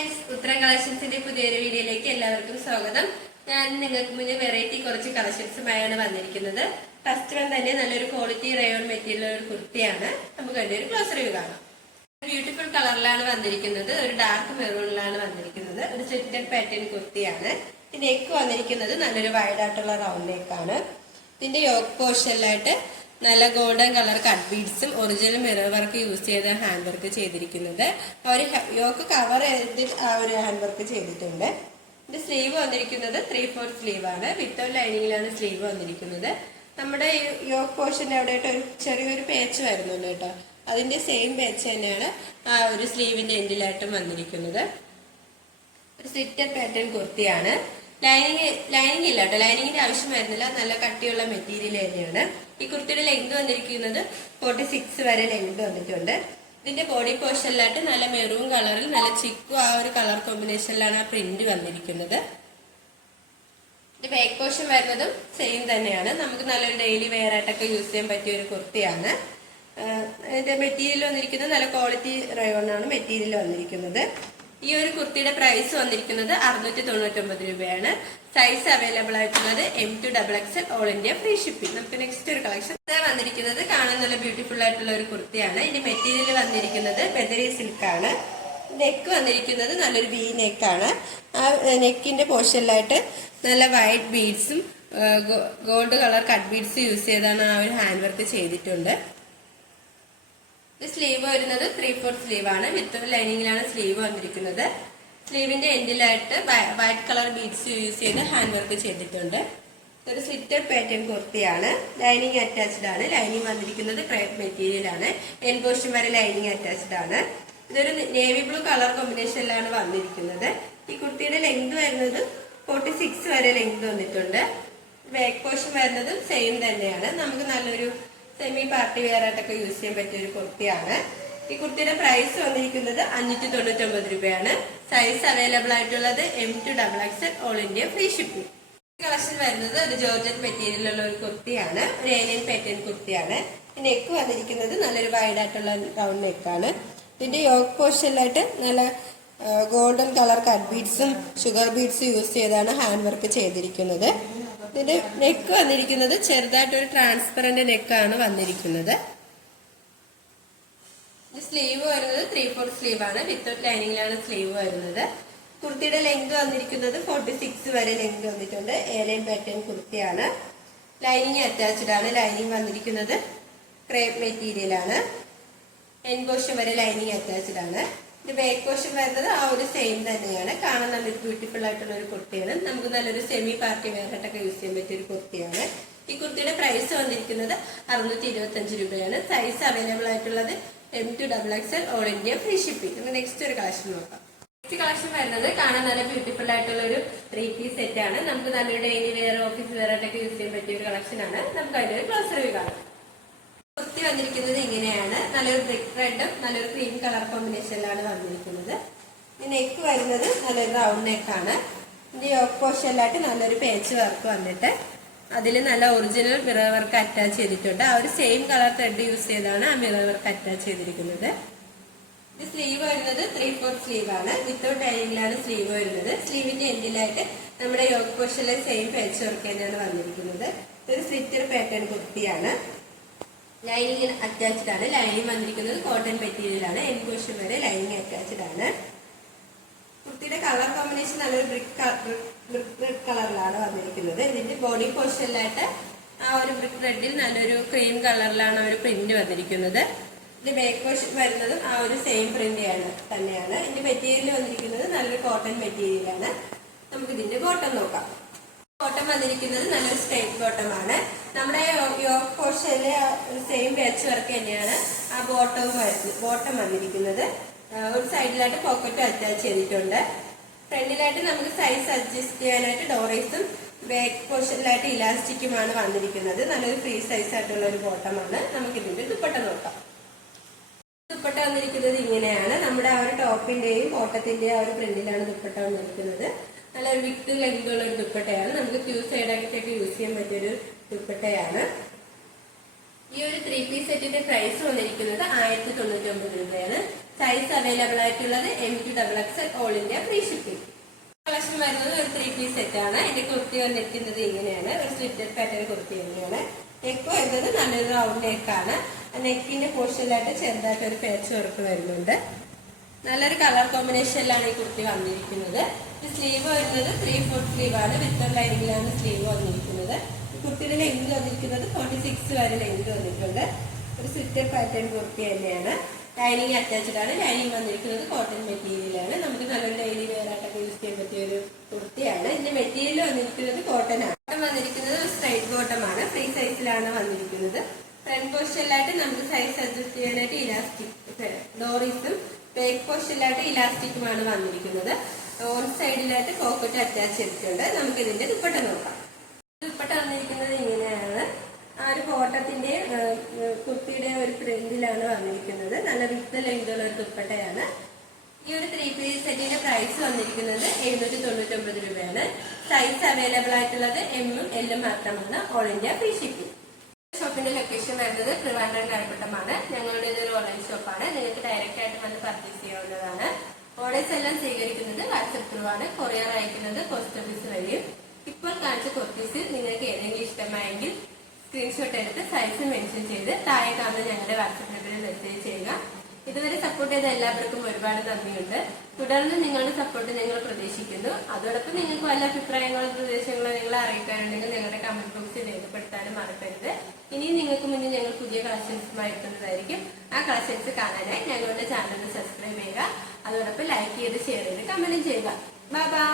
Friends, ഉത്തരം കളക്ഷൻസിന്റെ പുതിയൊരു വീഡിയോയിലേക്ക് എല്ലാവർക്കും സ്വാഗതം. ഞാൻ നിങ്ങൾക്ക് മുന്നിൽ വെറൈറ്റി കുറച്ച് കളക്ഷൻസുമായാണ് വന്നിരിക്കുന്നത്. ഫസ്റ്റ് വൺ തന്നെ നല്ലൊരു ക്വാളിറ്റി റയോൺ മെറ്റീരിയൽ ഒരു കുർത്തിയാണ്. നമുക്ക് അതിന്റെ ഒരു ക്ലോസ് റിവ്യൂ കാണാം. ബ്യൂട്ടിഫുൾ കളറിലാണ് വന്നിരിക്കുന്നത്, ഒരു ഡാർക്ക് മെറൂണിലാണ് വന്നിരിക്കുന്നത്. ഒരു സ്ലിറ്റഡ് പാറ്റേൺ കുർത്തിയാണ്. നെക്ക് വന്നിരിക്കുന്നത് നല്ലൊരു വൈഡ് ആയിട്ടുള്ള റൗണ്ട് നെക്കാണ്. ഇതിന്റെ യോക്ക് പോർഷനിലായിട്ട് നല്ല ഗോൾഡൻ കളർ കട്ട് ബീഡ്സും ഒറിജിനൽ മിറർ വർക്ക് യൂസ് ചെയ്ത ഹാൻഡ് വർക്ക് ചെയ്തിരിക്കുന്നത്. അവർ യോക്ക് കവർ ചെയ്തിട്ട് ആ ഒരു ഹാൻഡ് വർക്ക് ചെയ്തിട്ടുണ്ട്. ഇതിന്റെ സ്ലീവ് വന്നിരിക്കുന്നത് 3/4 സ്ലീവ് ആണ്. വിത്തൗട്ട് ലൈനിങ്ങിലാണ് സ്ലീവ് വന്നിരിക്കുന്നത്. നമ്മുടെ യോക്ക് പോർഷന്റെ അവിടെയായിട്ട് ഒരു ചെറിയൊരു പേച്ച് വരുന്നുണ്ട് കേട്ടോ. അതിന്റെ സെയിം പേച്ച് തന്നെയാണ് ആ ഒരു സ്ലീവിന്റെ എൻഡിലായിട്ടും വന്നിരിക്കുന്നത്. ഒരു സ്ലിറ്റഡ് പാറ്റേൺ കുർത്തിയാണ്. ലൈനിങ് ഇല്ല കേട്ടോ, ലൈനിങ്ങിന്റെ ആവശ്യം വരുന്നില്ല. നല്ല കട്ടിയുള്ള മെറ്റീരിയൽ തന്നെയാണ്. ഈ കുർത്തിയുടെ ലെങ്ത് വന്നിരിക്കുന്നത് 46 വരെ ലെങ്ത് വന്നിട്ടുണ്ട്. ഇതിന്റെ ബോഡി പോർഷനിലായിട്ട് നല്ല മെറൂൺ കളറിൽ നല്ല ചിക്കു ആ ഒരു കളർ കോമ്പിനേഷനിലാണ് ആ പ്രിന്റ് വന്നിരിക്കുന്നത്. ഇതിന്റെ ബാക്ക് പോർഷൻ വരുന്നതും സെയിം തന്നെയാണ്. നമുക്ക് നല്ലൊരു ഡെയിലി വെയർ ആയിട്ടൊക്കെ യൂസ് ചെയ്യാൻ പറ്റിയ ഒരു കുർത്തിയാണ്. ഇതിന്റെ മെറ്റീരിയൽ വന്നിരിക്കുന്നത് നല്ല ക്വാളിറ്റി റയോൺ ആണ് മെറ്റീരിയൽ വന്നിരിക്കുന്നത്. ഈ ഒരു കുർത്തിയുടെ പ്രൈസ് വന്നിരിക്കുന്നത് 699 രൂപയാണ്. സൈസ് അവൈലബിൾ ആയിട്ടുള്ളത് M to XXL all India free shipping. നമുക്ക് നെക്സ്റ്റ് ഒരു കളക്ഷൻ വന്നിരിക്കുന്നത് കാണാൻ നല്ല ബ്യൂട്ടിഫുൾ ആയിട്ടുള്ള ഒരു കുർത്തിയാണ്. ഇതിന്റെ മെറ്റീരിയൽ വന്നിരിക്കുന്നത് ബദരി സിൽക്ക് ആണ്. നെക്ക് വന്നിരിക്കുന്നത് നല്ലൊരു വി നെക്കാണ്. ആ നെക്കിന്റെ പോർഷനിലായിട്ട് നല്ല വൈറ്റ് ബീഡ്സും gold colour cut beads use ചെയ്താണ് ആ ഒരു ഹാൻഡ് വർക്ക് ചെയ്തിട്ടുണ്ട്. സ്ലീവ് വരുന്നത് 3/4 സ്ലീവ് ആണ്. വിത്ത് ലൈനിങ്ങിലാണ് സ്ലീവ് വന്നിരിക്കുന്നത്. സ്ലീവിന്റെ എൻഡിലായിട്ട് വൈറ്റ് കളർ ബീഡ്സ് യൂസ് ചെയ്ത് ഹാൻഡ് വർക്ക് ചെയ്തിട്ടുണ്ട്. ഇതൊരു സ്ലിറ്റഡ് പാറ്റേൺ കുർത്തിയാണ്. ലൈനിങ് അറ്റാച്ച്ഡ് ആണ്. ലൈനിങ് വന്നിരിക്കുന്നത് ക്രേപ്പ് മെറ്റീരിയൽ ആണ്. എൻ പോർഷൻ വരെ ലൈനിങ് അറ്റാച്ച്ഡ് ആണ്. ഇതൊരു നേവി ബ്ലൂ കളർ കോമ്പിനേഷനിലാണ് വന്നിരിക്കുന്നത്. ഈ കുർത്തിയുടെ ലെങ്ത് വരുന്നത് 46 വരെ ലെങ്ത് വന്നിട്ടുണ്ട്. ബാക്ക് പോർഷൻ വരുന്നത് സെയിം തന്നെയാണ്. നമുക്ക് നല്ലൊരു സെമി പാർട്ടി വെയർ ആയിട്ടൊക്കെ യൂസ് ചെയ്യാൻ പറ്റിയ ഒരു കുർത്തിയാണ്. ഈ കുർത്തിയുടെ പ്രൈസ് വന്നിരിക്കുന്നത് 599 രൂപയാണ്. സൈസ് അവൈലബിൾ ആയിട്ടുള്ളത് M to XXL all India free shipping. Collection വരുന്നത് ഒരു ജോർജറ്റ് മെറ്റീരിയലുള്ള ഒരു കുർത്തിയാണ്. ഒരു ഏലിയൻ പാറ്റേൺ കുർത്തിയാണ്. നെക്ക് വന്നിരിക്കുന്നത് നല്ലൊരു വൈഡ് ആയിട്ടുള്ള റൗണ്ട് നെക്കാണ്. ഇതിന്റെ യോക്ക് പോർഷനിലായിട്ട് നല്ല ഗോൾഡൻ കളർ കട്ട് ബീഡ്സും ഷുഗർ ബീഡ്സും യൂസ് ചെയ്താണ് ഹാൻഡ് വർക്ക് ചെയ്തിരിക്കുന്നത്. ഇതിന്റെ നെക്ക് വന്നിരിക്കുന്നത് ചെറുതായിട്ടൊരു ട്രാൻസ്പെറന്റ് നെക്കാണ് വന്നിരിക്കുന്നത്. സ്ലീവ് വരുന്നത് 3/4 സ്ലീവ് ആണ്. വിത്തൗട്ട് ലൈനിങ്ങിലാണ് സ്ലീവ് വരുന്നത്. കുർത്തിയുടെ ലെങ്ത് വന്നിരിക്കുന്നത് 46 വരെ ലെങ്ത് വന്നിട്ടുണ്ട്. ഏലിയൻ പാറ്റേൺ കുർത്തിയാണ്. ലൈനിങ് അറ്റാച്ച്ഡ് ആണ്. ലൈനിങ് വന്നിരിക്കുന്നത് ക്രേപ്പ് മെറ്റീരിയൽ ആണ്. എൻ പോർഷൻ വരെ ലൈനിങ് അറ്റാച്ച്ഡ് ആണ്. ഇത് ബാക്ക് പോർഷൻ വരുന്നത് ആ ഒരു സെയിം തന്നെയാണ്. കാണാൻ നല്ലൊരു ബ്യൂട്ടിഫുൾ ആയിട്ടുള്ള ഒരു കുർത്തിയാണ്. നമുക്ക് നല്ലൊരു സെമി പാർട്ടി വെയർ ആയിട്ടൊക്കെ യൂസ് ചെയ്യാൻ പറ്റിയ ഒരു കുർത്തിയാണ്. ഈ കുർത്തിയുടെ പ്രൈസ് വന്നിരിക്കുന്നത് 625 രൂപയാണ്. സൈസ് അവൈലബിൾ ആയിട്ടുള്ളത് M to XXL all India free shipping. നമുക്ക് നെക്സ്റ്റ് ഒരു കളക്ഷൻ നോക്കാം. നെക്സ്റ്റ് കളക്ഷൻ വരുന്നത് കാണാൻ നല്ല ബ്യൂട്ടിഫുൾ ആയിട്ടുള്ള ഒരു 3 പീസ് സെറ്റ് ആണ്. നമുക്ക് നല്ലൊരു ഡെയിലി വെയർ ഓഫീസ് വെയർ ആയിട്ടൊക്കെ യൂസ് ചെയ്യാൻ പറ്റിയ ഒരു കളക്ഷൻ ആണ്. നമുക്ക് അതിന്റെ ഒരു ക്ലോസ് റിവ്യൂ കാണാം. കുർത്തി വന്നിരിക്കുന്നത് ഇങ്ങനെയാണ്. നല്ലൊരു ബ്രിക്ക് റെഡും നല്ലൊരു ക്രീം കളർ കോമ്പിനേഷനിലാണ് വന്നിരിക്കുന്നത്. നെക്ക് വരുന്നത് നല്ലൊരു റൗണ്ട് നെക്കാണ്. ഇതിന്റെ യോക്ക് പോർഷനിലായിട്ട് നല്ലൊരു പേച്ച് വർക്ക് വന്നിട്ട് അതിൽ നല്ല ഒറിജിനൽ മിറർ വർക്ക് അറ്റാച്ച് ചെയ്തിട്ടുണ്ട്. ആ ഒരു സെയിം കളർ ത്രെഡ് യൂസ് ചെയ്താണ് ആ മിറർ വർക്ക് അറ്റാച്ച് ചെയ്തിരിക്കുന്നത്. ഇത് സ്ലീവ് വരുന്നത് 3/4 സ്ലീവ് ആണ്. വിത്തൗട്ട് ലൈനിങ്ങിലാണ് സ്ലീവ് വരുന്നത്. സ്ലീവിന്റെ എൻഡിലായിട്ട് നമ്മുടെ യോക്ക് പോർഷനിലെ സെയിം പേച്ച് വർക്ക് തന്നെയാണ് വന്നിരിക്കുന്നത്. ഇതൊരു സ്ലിറ്റഡ് പാറ്റേൺ കുർത്തിയാണ്. ലൈനിങ് അറ്റാച്ച്ഡ് ആണ്. ലൈനിങ് വന്നിരിക്കുന്നത് കോട്ടൺ മെറ്റീരിയൽ ആണ്. എൻ പോർഷൻ വരെ ലൈനിങ് അറ്റാച്ച്ഡ് ആണ്. കുർത്തിയുടെ കളർ കോമ്പിനേഷൻ നല്ലൊരു ബ്രിക്ക് കളറിലാണ് വന്നിരിക്കുന്നത്. ഇതിന്റെ ബോഡി പോർഷനിലായിട്ട് ആ ഒരു ബ്രിക്ക് റെഡിൽ നല്ലൊരു ക്രീം കളറിലാണ് ഒരു പ്രിന്റ് വന്നിരിക്കുന്നത്. ഇതിന്റെ ബാക്ക് പോർഷൻ വരുന്നത് ആ ഒരു സെയിം പ്രിന്റ് തന്നെയാണ്. ഇതിന്റെ മെറ്റീരിയൽ വന്നിരിക്കുന്നത് നല്ലൊരു കോട്ടൺ മെറ്റീരിയൽ ആണ്. നമുക്ക് ഇതിന്റെ ബോട്ടം നോക്കാം. ബോട്ടം വന്നിരിക്കുന്നത് നല്ലൊരു സ്ട്രൈറ്റ് ബോട്ടം ആണ്. നമ്മുടെ യോക്ക് പോർഷനിലെ സെയിം പേച്ച് വർക്ക് തന്നെയാണ് ആ ബോട്ടം വന്നിരിക്കുന്നത്. ഒരു സൈഡിലായിട്ട് പോക്കറ്റും അറ്റാച്ച് ചെയ്തിട്ടുണ്ട്. ഫ്രണ്ടിലായിട്ട് നമുക്ക് സൈസ് അഡ്ജസ്റ്റ് ചെയ്യാനായിട്ട് ഡോറൈസും ബാക്ക് പോർഷനിലായിട്ട് ഇലാസ്റ്റിക്കുമാണ് വന്നിരിക്കുന്നത്. നല്ലൊരു ഫ്രീ സൈസ് ആയിട്ടുള്ള ഒരു ബോട്ടമാണ്. നമുക്ക് ഇതിന്റെ ദുപ്പട്ട നോക്കാം. ദുപ്പട്ട വന്നിരിക്കുന്നത് ഇങ്ങനെയാണ്. നമ്മുടെ ആ ഒരു ടോപ്പിന്റെയും ബോട്ടത്തിന്റെയും ആ ഒരു പ്രിന്റിലാണ് ദുപ്പട്ട വന്നിരിക്കുന്നത്. നല്ലൊരു വിത്ത് ലെങ്ത് ഉള്ള ഒരു ദുപ്പട്ടയാണ്. നമുക്ക് 2 സൈഡായിട്ടൊക്കെ യൂസ് ചെയ്യാൻ പറ്റിയൊരു ദുപ്പട്ടയാണ്. ഈ ഒരു 3 പീസ് സെറ്റിന്റെ പ്രൈസ് വന്നിരിക്കുന്നത് 1099 രൂപയാണ്. സൈസ് അവൈലബിൾ ആയിട്ടുള്ളത് M2XXL all India free shipping. Collection വരുന്നത് ഒരു 3 പീസ് സെറ്റ് ആണ്. എന്റെ കുർത്തി വന്നിരിക്കുന്നത് ഇങ്ങനെയാണ്. ഒരു സ്ലിറ്റഡ് പാറ്റേൺ കുർത്തി തന്നെയാണ്. നെക്ക് വരുന്നത് നല്ലൊരു റൗണ്ട് നെക്കാണ്. നെക്കിന്റെ പോർഷനിലായിട്ട് ചെറുതായിട്ട് ഒരു പേച്ച് വർക്ക് വരുന്നുണ്ട്. നല്ലൊരു കളർ കോമ്പിനേഷനിലാണ് ഈ കുർത്തി വന്നിരിക്കുന്നത്. സ്ലീവ് വരുന്നത് 3/4 സ്ലീവ് ആണ്. വിത്ത് ലൈനിങ്ങിലാണ് സ്ലീവ് വന്നിരിക്കുന്നത്. കുർത്തിയുടെ ലെങ്ത് വന്നിരിക്കുന്നത് 46 വരെ ലെങ്ത് വന്നിട്ടുണ്ട്. ഒരു സ്ലിറ്റഡ് പാറ്റേൺ കുർത്തി തന്നെയാണ്. ലൈനിങ് അറ്റാച്ച്ഡ് ആണ്. ലൈനിങ് വന്നിരിക്കുന്നത് കോട്ടൺ മെറ്റീരിയലാണ്. നമുക്ക് നല്ലൊരു ഡെയിലി വെയർ ആയിട്ടൊക്കെ യൂസ് ചെയ്യാൻ പറ്റിയ ഒരു കുർത്തിയാണ്. ഇതിന്റെ മെറ്റീരിയൽ വന്നിരിക്കുന്നത് കോട്ടൺ ആണ്. ബോട്ടം വന്നിരിക്കുന്നത് സ്ട്രൈറ്റ് ബോട്ടം ആണ്. ഫ്രീ സൈസിലാണ് വന്നിരിക്കുന്നത്. ഫ്രണ്ട് പോർഷനിലായിട്ട് നമുക്ക് സൈസ് അഡ്ജസ്റ്റ് ചെയ്യാനായിട്ട് ഇലാസ്റ്റിക് ഡോറീസും ബാക്ക് പോർഷനിലായിട്ട് ഇലാസ്റ്റിക്കുമാണ് വന്നിരിക്കുന്നത്. ഓൺ സൈഡിലായിട്ട് പോക്കറ്റ് അറ്റാച്ച് ചെയ്തിട്ടുണ്ട്. നമുക്ക് ഇതിന്റെ ദുപ്പട്ട നോക്കാം. ദുപ്പട്ട വന്നിരിക്കുന്നത് ഇങ്ങനെയാണ്. ആ ഒരു കോട്ടത്തിന്റെ കുർത്തിയുടെ ഒരു പ്രിന്റിലാണ് വന്നിരിക്കുന്നത്. നല്ല വിത്ത് ലെങ്തുള്ള ഒരു ദുപ്പട്ടയാണ്. ഈ ഒരു 3 പീസ് സെറ്റിന്റെ പ്രൈസ് വന്നിരിക്കുന്നത് 799 രൂപയാണ്. സൈസ് അവൈലബിൾ ആയിട്ടുള്ളത് M-ഉം L-ഉം മാത്രമാണ്. All India free shipping. ഷോപ്പിന്റെ ലൊക്കേഷൻ വരുന്നത് ട്രിവാൻഡ്രം കഴക്കൂട്ടമാണ്. ഞങ്ങളുടെ ഇതൊരു ഓൺലൈൻ ഷോപ്പാണ്. നിങ്ങൾക്ക് ഡയറക്റ്റ് ആയിട്ട് വന്ന് പർച്ചേസ് ചെയ്യാവുന്നതാണ്. ഓർഡേഴ്സ് എല്ലാം സ്വീകരിക്കുന്നത് വാട്സ്ആപ്പ് ത്രൂ ആണ്. കൊറിയർ അയക്കുന്നത് പോസ്റ്റ് ഓഫീസ് വഴിയും. ഇപ്പോൾ കാണിച്ച കുർത്തീസ് നിങ്ങൾക്ക് ഏതെങ്കിലും ഇഷ്ടമായെങ്കിൽ സ്ക്രീൻഷോട്ട് എടുത്ത് സൈസ് മെൻഷൻ ചെയ്ത് താഴെ കാണുന്ന ഞങ്ങളുടെ വാട്സ്ആപ്പ് നമ്പറിൽ മെസ്സേജ് ചെയ്യുക. ഇതുവരെ സപ്പോർട്ട് ചെയ്ത എല്ലാവർക്കും ഒരുപാട് നന്ദിയുണ്ട്. തുടർന്ന് നിങ്ങളുടെ സപ്പോർട്ട് ഞങ്ങൾ പ്രതീക്ഷിക്കുന്നു. അതോടൊപ്പം നിങ്ങൾക്ക് വല്ല അഭിപ്രായങ്ങളും നിർദ്ദേശങ്ങളോ നിങ്ങളെ അറിയിക്കാനുണ്ടെങ്കിൽ ഞങ്ങളുടെ കമന്റ് ബോക്സിൽ രേഖപ്പെടുത്താനും മറക്കരുത്. ഇനിയും നിങ്ങൾക്ക് മുന്നിൽ ഞങ്ങൾ പുതിയ കളക്ഷൻസുമായി എത്തുന്നതായിരിക്കും. ആ കളക്ഷൻസ് കാണാനായി ഞങ്ങളുടെ ചാനൽ സബ്സ്ക്രൈബ് ചെയ്യുക. അതോടൊപ്പം ലൈക്ക് ചെയ്ത് ഷെയർ ചെയ്ത് കമന്റും ചെയ്യുക. Bye bye.